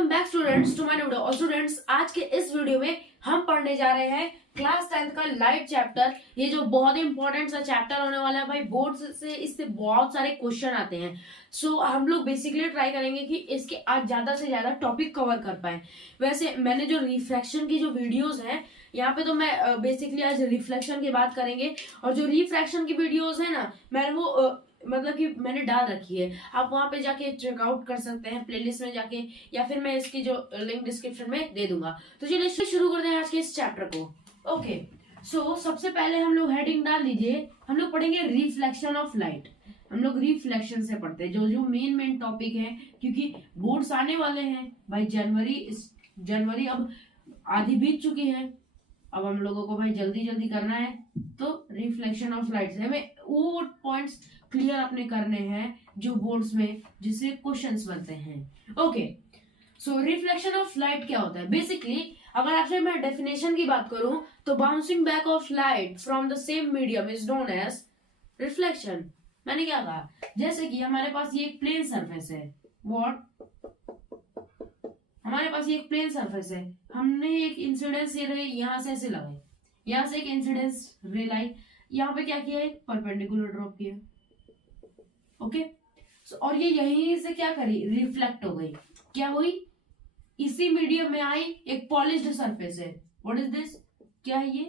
Welcome back students to my video. और students, आज के इस वीडियो में हम पढ़ने जा रहे हैं क्लास 10th का लाइट चैप्टर। ये जो बहुत ही इंपॉर्टेंट सा चैप्टर होने वाला है भाई, बोर्ड से इससे बहुत सारे क्वेश्चन आते हैं। सो हम लोग बेसिकली ट्राई करेंगे कि इसके आज ज्यादा से ज्यादा टॉपिक कवर कर पाए। वैसे मैंने जो रिफ्लेक्शन की जो वीडियोस हैं यहाँ पे, तो मैं बेसिकली आज रिफ्लेक्शन की बात करेंगे। और जो रिफ्रैक्शन की वीडियोस है ना, मैंने वो मतलब कि मैंने डाल रखी है, आप वहां पे जाके चेकआउट कर सकते हैं प्लेलिस्ट में जाके, या फिर मैं इसकी जो लिंक डिस्क्रिप्शन में दे दूंगा। तो चलिए शुरू करते हैं आज के इस चैप्टर को। ओके, सो सबसे पहले हम लोग हेडिंग डाल दीजिए, हम लोग पढ़ेंगे रिफ्लेक्शन ऑफ लाइट। हम लोग रिफ्लेक्शन से पढ़ते हैं, जो जो मेन टॉपिक है, क्योंकि बोर्ड्स आने वाले हैं भाई। जनवरी अब आधी बीत चुकी है, अब हम लोगों को भाई जल्दी जल्दी करना है। तो रिफ्लेक्शन ऑफ लाइट से हमें वो पॉइंट्स क्लियर अपने करने हैं जो बोर्ड्स में जिससे क्वेश्चंस बनते हैं। Okay, so reflection of light क्या होता है बेसिकली? अगर आपसे मैं डेफिनेशन की बात करूं तो bouncing back of light from the same medium is known as reflection. मैंने क्या कहा? जैसे कि हमारे पास ये एक प्लेन सरफेस है। व्हाट? हमारे पास ये एक प्लेन सरफेस है, हमने एक इंसिडेंस रे यहां से ऐसे लगाई, यहां से एक इंसिडेंस रे लाई, यहाँ पे क्या किया है? परपेंडिकुलर ड्रॉप किया। ओके, और ये यहीं से क्या करी? रिफ्लेक्ट हो गई। क्या हुई? इसी मीडियम में आई, एक पॉलिश्ड सरफेस है। What is this? क्या है ये?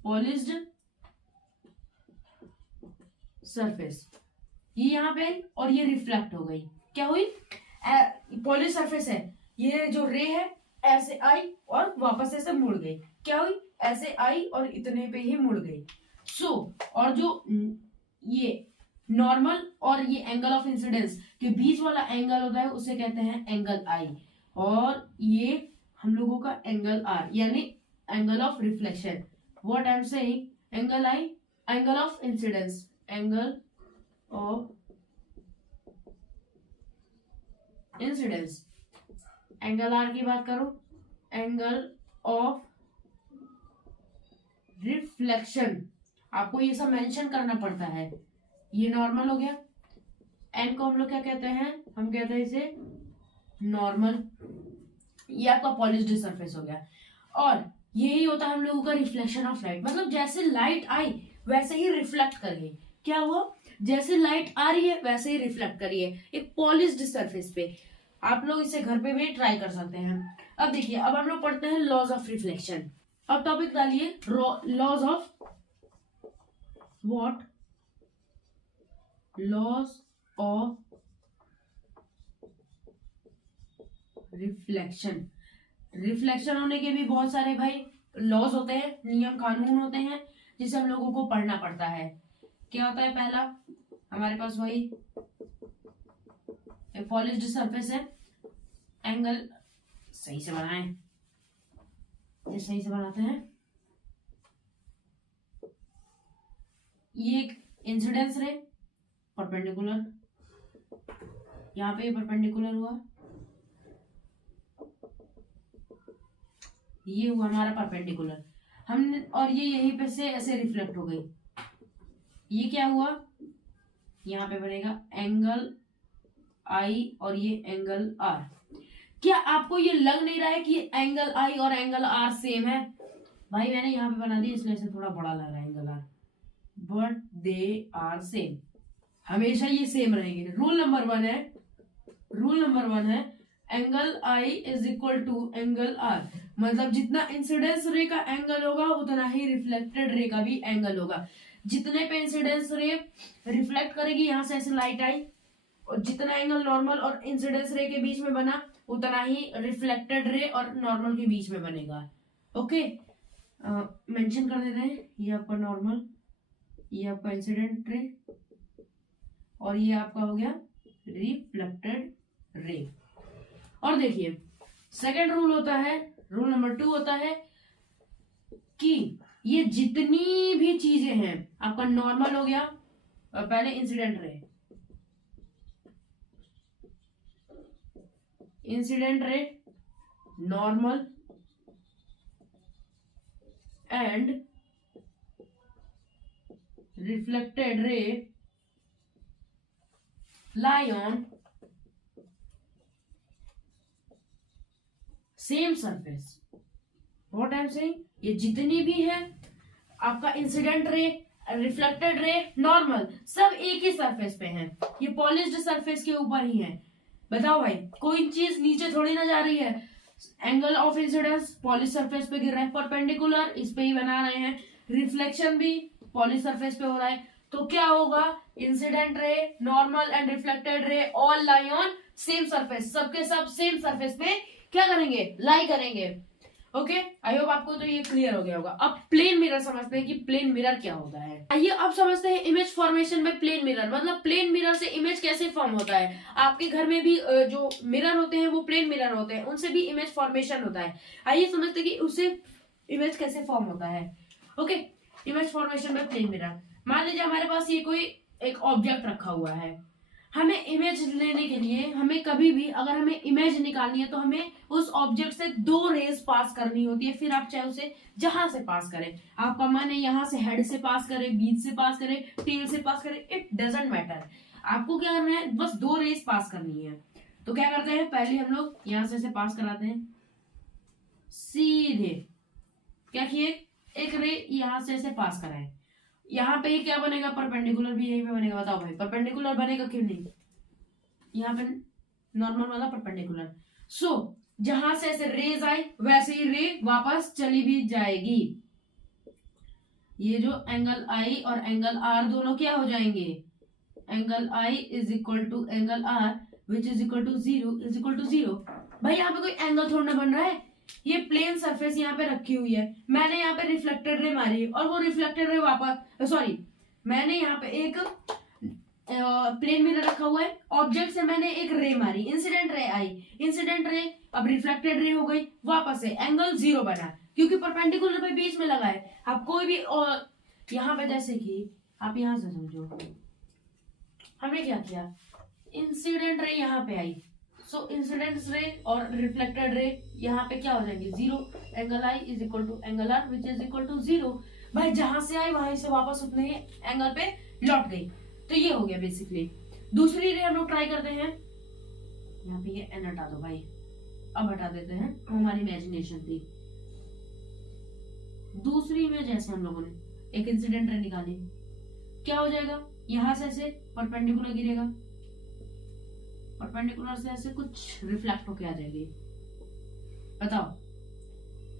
Polished surface. ये यहाँ पे आई और ये रिफ्लेक्ट हो गई। क्या हुई? पॉलिश सरफेस है, ये जो रे है ऐसे आई और वापस ऐसे मुड़ गई। क्या हुई? ऐसे आई और इतने पे ही मुड़ गई। और जो ये नॉर्मल और ये एंगल ऑफ इंसिडेंस के बीच वाला एंगल होता है उसे कहते हैं एंगल आई, और ये हम लोगों का एंगल आर, यानी angle of reflection. What I am saying? Angle I, angle of incidence, angle of incidence. Angle R की बात करो, एंगल ऑफ रिफ्लेक्शन। आपको ये सब मेंशन करना पड़ता है। ये नॉर्मल हो गया, एन को हम लोग क्या कहते हैं? हम कहते हैं इसे नॉर्मल। ये आपका पॉलिश्ड सरफेस हो गया। और यही होता है हम लोगों का रिफ्लेक्शन ऑफ लाइट। मतलब जैसे लाइट आई वैसे ही रिफ्लेक्ट कर गई। क्या हुआ? जैसे लाइट आ रही है वैसे ही रिफ्लेक्ट कर रही है एक पॉलिश्ड सरफेस पे। आप लोग इसे घर पे भी ट्राई कर सकते हैं। अब देखिए, अब हम लोग पढ़ते हैं लॉज ऑफ रिफ्लेक्शन। अब टॉपिक डालिए, laws of what? Laws of reflection. Reflection होने के भी बहुत सारे भाई लॉज होते हैं, नियम कानून होते हैं जिसे हम लोगों को पढ़ना पड़ता है। क्या होता है? पहला हमारे पास वही पॉलिश्ड सरफेस है, एंगल सही से बनाएं, ये सही से बनाते हैं। ये एक इंसिडेंस रे परपेंडिकुलर, यहाँ पे परपेंडिकुलर हुआ, ये हुआ हमारा परपेंडिकुलर। हमने और ये यहीं पे से ऐसे रिफ्लेक्ट हो गई। ये क्या हुआ? यहाँ पे बनेगा एंगल आई और ये एंगल आर। क्या आपको ये लग नहीं रहा है कि एंगल आई और एंगल आर सेम है? भाई मैंने यहाँ पे बना दिया इसलिए से थोड़ा बड़ा लग रहा है angle R, but they are same. हमेशा ये सेम रहेंगे। रूल नंबर वन है angle I is equal to angle R. मतलब जितना इंसिडेंस रे का एंगल होगा उतना ही रिफ्लेक्टेड रे का भी एंगल होगा। जितने पे इंसिडेंस रे रिफ्लेक्ट करेगी, यहां से ऐसे लाइट आई, और जितना एंगल नॉर्मल और इंसिडेंस रे के बीच में बना उतना ही रिफ्लेक्टेड रे और नॉर्मल के बीच में बनेगा। ओके, मेंशन कर देते हैं, ये आपका नॉर्मल, ये आपका इंसिडेंट रे, और ये आपका हो गया रिफ्लेक्टेड रे। और देखिए सेकेंड रूल होता है, रूल नंबर 2 होता है कि ये जितनी भी चीजें हैं, आपका नॉर्मल हो गया, और पहले incident ray, normal and reflected ray lie on same surface. What I am saying, ये जितनी भी है आपका incident ray, reflected ray, normal, सब एक ही सरफेस पे है। ये पॉलिश्ड सरफेस के ऊपर ही है। बताओ भाई, कोई चीज नीचे थोड़ी ना जा रही है। Angle of incidence polish surface पे गिर रहा है, परपेंडिकुलर इस पे ही बना रहे हैं, रिफ्लेक्शन भी पॉलिश सरफेस पे हो रहा है। तो क्या होगा, incident ray, normal and reflected ray all lie on same surface. सबके सब सेम सरफेस पे क्या करेंगे, लाई करेंगे। ओके, आई होप आपको तो ये क्लियर हो गया होगा। अब प्लेन मिरर समझते हैं कि प्लेन मिरर क्या होता है। आइए अब समझते हैं इमेज फॉर्मेशन में प्लेन मिरर, मतलब प्लेन मिरर से इमेज कैसे फॉर्म होता है। आपके घर में भी जो मिरर होते हैं वो प्लेन मिरर होते हैं, उनसे भी इमेज फॉर्मेशन होता है। आइए समझते हैं कि उससे इमेज कैसे फॉर्म होता है। ओके, इमेज फॉर्मेशन में प्लेन मिरर। मान लीजिए हमारे पास ये कोई एक ऑब्जेक्ट रखा हुआ है, हमें इमेज लेने के लिए, हमें कभी भी अगर हमें इमेज निकालनी है तो हमें उस ऑब्जेक्ट से दो रेज पास करनी होती है। फिर आप चाहे उसे जहां से पास करें, आपका मन है यहाँ से हेड से पास करें, बीच से पास करें, टेल से पास करें, इट डजंट मैटर। आपको क्या करना है, बस दो रेज पास करनी है। तो क्या करते हैं, पहले हम लोग यहाँ से पास कराते हैं सीधे। क्या किए, एक रे यहाँ से ऐसे पास कराए, यहाँ पे क्या बनेगा, परपेंडिकुलर भी यही पे बनेगा। बताओ भाई, परपेंडिकुलर बनेगा क्यों नहीं, यहाँ पे नॉर्मल वाला परपेंडिकुलर। सो जहां से ऐसे रेज आई वैसे ही रे वापस चली भी जाएगी। ये जो एंगल आई और एंगल आर दोनों क्या हो जाएंगे, angle I is equal to angle R which is equal to zero is equal to zero. भाई यहाँ पे कोई एंगल थोड़ा ना बन रहा है, ये प्लेन सरफेस यहाँ पे रखी हुई है, मैंने यहाँ पे रिफ्लेक्टेड रे मारी और वो रिफ्लेक्टेड रे वापस, सॉरी मैंने यहाँ पे एक प्लेन मिरर रखा हुआ है, ऑब्जेक्ट से मैंने एक रे मारी, इंसिडेंट रे आई, इंसिडेंट रे अब रिफ्लेक्टेड रे हो गई, वापस से एंगल जीरो बना क्योंकि परपेंडिकुलर पे बीच में लगा है। आप कोई भी यहाँ पे जैसे कि आप यहाँ से समझो, हमने क्या किया, इंसिडेंट रे यहाँ पे आई, सो इंसिडेंट रे और रिफ्लेक्टेड रे यहाँ पे क्या हो जाएंगे, zero. Angle I is equal to angle R which is equal to zero. भाई जहां से आई वहां से वापस उतने ही एंगल पे लौट गई। तो ये हो गया बेसिकली। दूसरी रे हम लोग ट्राई करते हैं, यहाँ पे ये एन हटा दो भाई, अब हटा देते हैं, हमारी इमेजिनेशन थी। दूसरी में जैसे हम लोगों ने एक इंसिडेंट रे निकाली, क्या हो जाएगा, यहां से ऐसे परपेंडिकुलर गिरेगा, परपेंडिकुलर से ऐसे कुछ रिफ्लेक्ट होके आ जाएगी। बताओ,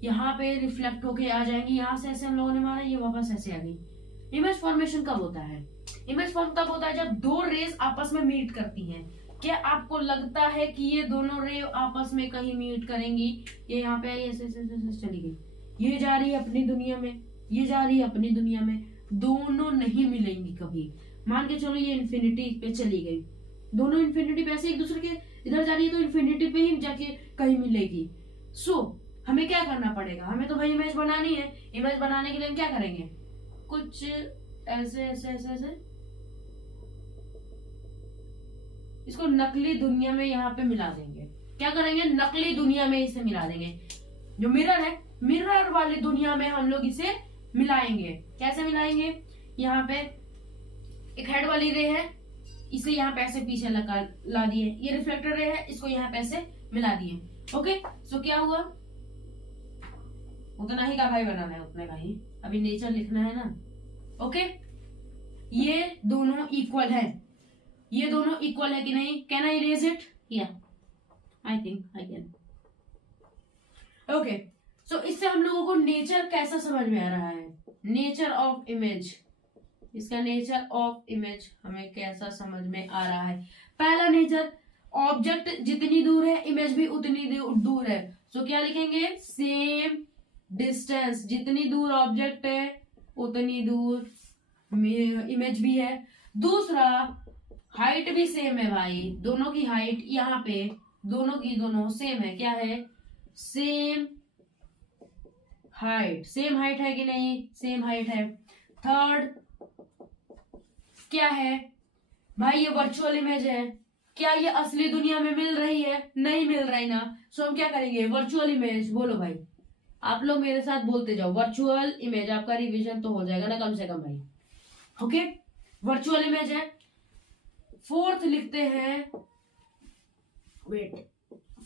यहाँ पे रिफ्लेक्ट होके आ जाएंगी, यहाँ से ऐसे हम लोगों ने मारा, ये वापस ऐसे आ गई। इमेज फॉर्मेशन कब होता है, इमेज फॉर्म तब होता है जब दो रेज आपस में मीट करती हैं। क्या आपको लगता है कि ये दोनों रे आपस में कहीं मीट करेंगी, ये यहाँ पे ऐसे चली गई, ये जा रही है अपनी दुनिया में, ये जा रही है अपनी दुनिया में, दोनों नहीं मिलेंगी कभी। मान के चलो ये इन्फिनिटी पे चली गई, दोनों इन्फिनिटी पे ऐसे एक दूसरे के इधर जा रही है तो इन्फिनिटी पे ही जाके कहीं मिलेगी। सो हमें क्या करना पड़ेगा, हमें तो भाई इमेज बनानी है। इमेज बनाने के लिए हम क्या करेंगे, कुछ ऐसे ऐसे ऐसे ऐसे इसको नकली दुनिया में यहाँ पे मिला देंगे। क्या करेंगे, नकली दुनिया में इसे मिला देंगे। जो मिरर है, मिरर वाली दुनिया में हम लोग इसे मिलाएंगे। कैसे मिलाएंगे, यहाँ पे एक हेड वाली रे है, इसे यहाँ पे ऐसे पीछे ला दिए, ये रिफ्लेक्टर रे है, इसको यहाँ पे ऐसे मिला दिए। ओके, सो क्या हुआ, उतना ही का भाई बनाना है, उतने का ही, अभी नेचर लिखना है ना। ओके, ये दोनों इक्वल है, ये दोनों इक्वल है कि नहीं, कैन आई इरेज इट, या I think I can. Okay, so इससे हम लोगों को नेचर कैसा समझ में आ रहा है, नेचर ऑफ इमेज, इसका नेचर ऑफ इमेज हमें कैसा समझ में आ रहा है। पहला नेचर, ऑब्जेक्ट जितनी दूर है इमेज भी उतनी दूर है। सो क्या लिखेंगे, सेम डिस्टेंस, जितनी दूर ऑब्जेक्ट है उतनी दूर इमेज भी है। दूसरा, हाइट भी सेम है भाई, दोनों की हाइट यहाँ पे दोनों की दोनों सेम है। क्या है, सेम हाइट, सेम हाइट है कि नहीं, सेम हाइट है। थर्ड क्या है भाई, ये वर्चुअल इमेज है, क्या ये असली दुनिया में मिल रही है, नहीं मिल रही ना। सो हम क्या करेंगे, वर्चुअल इमेज, बोलो भाई, आप लोग मेरे साथ बोलते जाओ, वर्चुअल इमेज, आपका रिवीजन तो हो जाएगा ना कम से कम भाई। ओके, वर्चुअल इमेज है। फोर्थ लिखते हैं, वेट,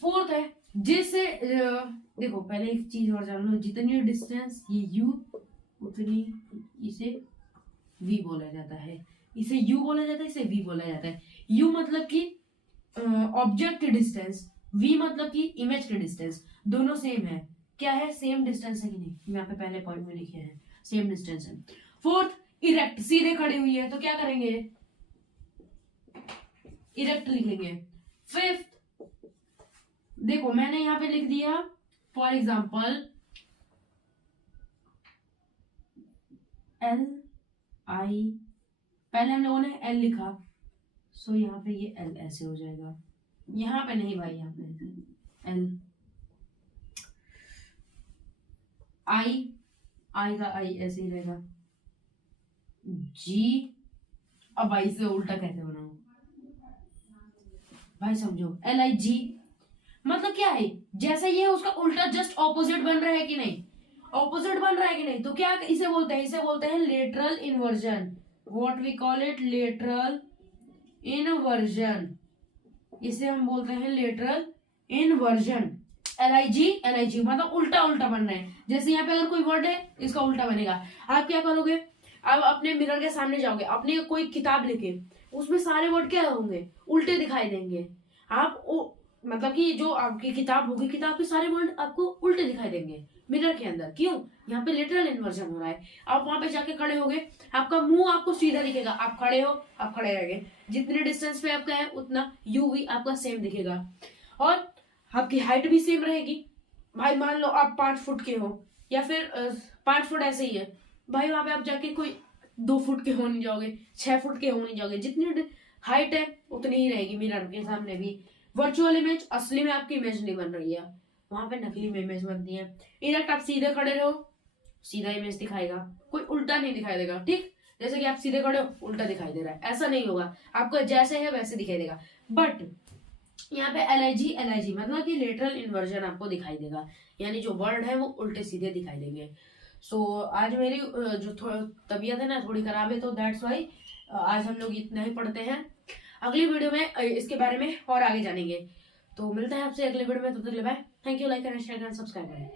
फोर्थ है जिससे देखो पहले एक चीज और जान लो, जितनी डिस्टेंस ये u उतनी इसे v बोला जाता है, इसे u बोला जाता है, इसे v बोला जाता है। u मतलब कि ऑब्जेक्ट की डिस्टेंस, v मतलब कि इमेज की डिस्टेंस, दोनों सेम है। क्या है? सेम डिस्टेंस है कि नहीं, यहाँ पे पहले पॉइंट में लिखे हैं सेम डिस्टेंस है। फोर्थ, इरेक्ट, सीधे खड़ी हुई है तो क्या करेंगे? इरेक्ट लिखेंगे। फिफ्थ, देखो मैंने यहाँ पे लिख दिया फॉर एग्जाम्पल एल आई, पहले हम लोगों ने एल लिखा, सो यहाँ पे ये एल ऐसे हो जाएगा, यहाँ पे नहीं भाई, यहाँ पे एल आई का आई ऐसे ही रहेगा, जी। अब आई से उल्टा कैसे बनाऊं भाई, समझो, एल आई जी मतलब क्या है? जैसे ये उसका उल्टा जस्ट ऑपोजिट बन रहा है कि नहीं, ऑपोजिट बन रहा है कि नहीं, तो क्या इसे बोलते हैं? इसे बोलते हैं lateral inversion. What we call it? Lateral inversion. इसे हम बोलते हैं lateral inversion. L I G मतलब उल्टा उल्टा बन रहा है। जैसे यहाँ पे अगर कोई वर्ड है, इसका उल्टा बनेगा। आप क्या करोगे? आप अपने मिरर के सामने जाओगे, अपनी कोई किताब लेके, उसमें सारे वर्ड क्या होंगे? उल्टे दिखाई देंगे। आप मतलब कि जो आपकी किताब होगी, किताब के सारे वर्ड आपको उल्टे दिखाई देंगे मिरर के अंदर। क्यों? यहाँ पे लिटरल इन्वर्जन हो रहा है। आप वहां पे जाके खड़े होगे, आपका मुंह आपको सीधा दिखेगा, आप खड़े हो, आप खड़े रहेंगे, जितने डिस्टेंस पे आपका है उतना यू भी आपका सेम दिखेगा, और आपकी हाइट भी सेम रहेगी। भाई मान लो आप 5 फुट के हो, या फिर 5 फुट ऐसे ही है भाई, वहां पे आप जाके कोई 2 फुट के हो नहीं जाओगे, 6 फुट के हो नहीं जाओगे, जितनी हाइट है उतनी ही रहेगी मिरर के सामने भी। वर्चुअल इमेज, असली में आपकी इमेज नहीं बन रही है, वहां पे नकली में इमेज बनती है। इनफैक्ट आप सीधे खड़े रहो, सीधा इमेज दिखाएगा, कोई उल्टा नहीं दिखाई देगा। ठीक, जैसे कि आप सीधे खड़े हो, उल्टा दिखाई दे रहा है, ऐसा नहीं होगा, आपको जैसे है वैसे दिखाई देगा। बट यहाँ पे एल आई जी मतलब कि लेटरल इन्वर्जन आपको दिखाई देगा, यानी जो वर्ड है वो उल्टे सीधे दिखाई देंगे। सो आज मेरी जो तबीयत है ना थोड़ी खराब है, तो दैट्स वाई आज हम लोग इतना ही पढ़ते हैं। अगली वीडियो में इसके बारे में और आगे जानेंगे। तो मिलते हैं आपसे अगले वीडियो में, तब तक के लिए bye. Thank you, like and share and subscribe करें।